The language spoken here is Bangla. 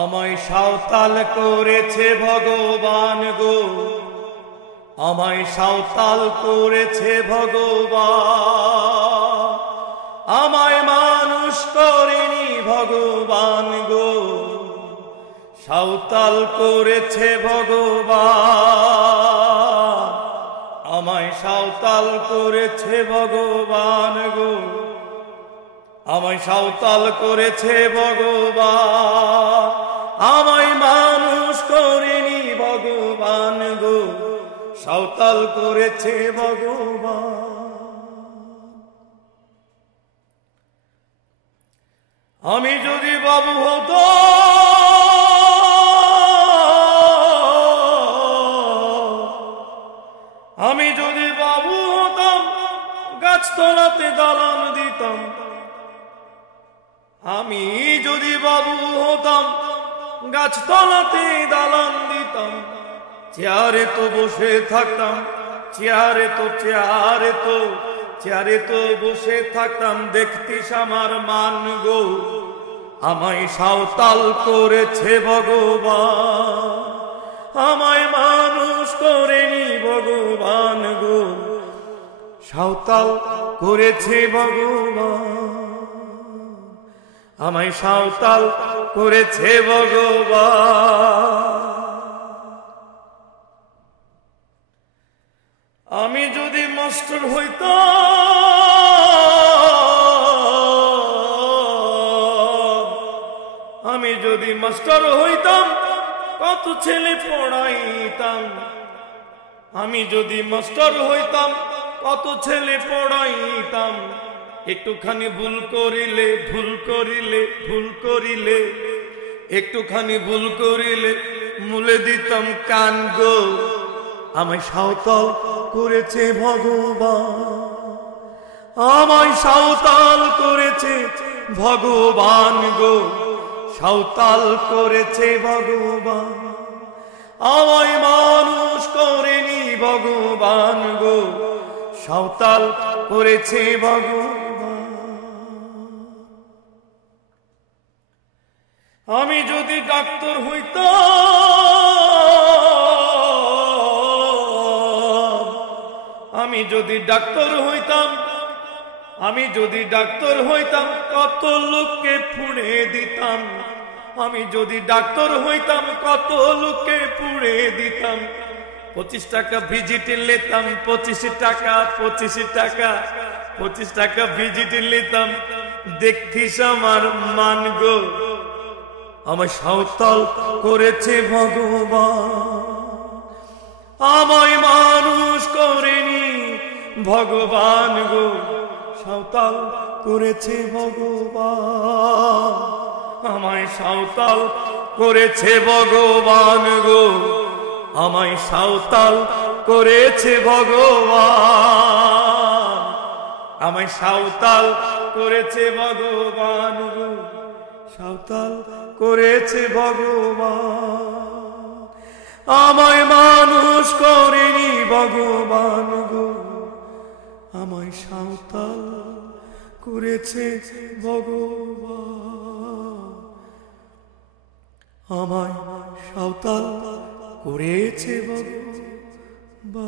আমায় সাঁওতাল করেছে ভগবান গো, আমায় সাঁওতাল করেছে ভগবান। আমায় মানুষ করেনি ভগবান গো, সাঁওতাল করেছে ভগবান। আমায় সাঁওতাল করেছে ভগবান গো, আমায় সাঁওতাল করেছে ভগবান। আমায় মানুষ করেনি ভগবান গো, সাঁওতাল করেছে ভগবান। আমি যদি বাবু হতো, আমি যদি বাবু হতাম, গাছতলাতে দালান দিতাম। আমি যদি বাবু হতাম, গাছতলাতে দালান দিতাম। চেয়ারে তো বসে থাকতাম, চেয়ারে তো বসে থাকতাম। দেখতিস আমার মান গো, আমায় সাঁওতাল করেছে ভগবান। আমায় মানুষ করেনি ভগবান গো, সাঁওতাল করেছে ভগবান। আমায় সাঁওতাল করেছে ভগবান। আমি যদি মাস্টার হইতাম, আমি যদি মাস্টার হইতাম, কত ছেলে পড়াইতাম। আমি যদি মাস্টার হইতাম, কত ছেলে পড়াইতাম। একটুখানি ভুল করিলে একটুখানি ভুল করিলে মুলে দিতাম কান গো। আমায় সাঁওতাল করেছে ভগবান, আমায় সাঁওতাল করেছে ভগবান গো, সাঁওতাল করেছে ভগবান। আমায় মানুষ করেনি ভগবান গো, সাঁওতাল করেছে ভগবান। আমি যদি ডাক্তার হইতাম, আমি যদি ডাক্তার হইতাম, আমি যদি ডাক্তার হইতাম, কত লোককে পুড়ে দিতাম। আমি যদি ডাক্তার হইতাম, কত লোককে পুড়ে দিতাম। 25 টাকা ভিজিট নিতাম, 25 টাকা ভিজিট নিতাম। দেখতিস আমার মান গো, আমায় সাঁওতাল করেছে ভগবান। আমায় মানুষ করেনি ভগবান গো, সাঁওতাল করেছে ভগবান। আমায় সাঁওতাল করেছে ভগবান গো, আমায় সাঁওতাল করেছে ভগবান। আমায় সাঁওতাল করেছে ভগবান গো, সাঁওতাল করেছে ভগবান। আমায় মানুষ করেনি ভগবান গো, আমায় সাঁওতাল করেছে ভগবান। আমায় সাঁওতাল করেছে ভগবান।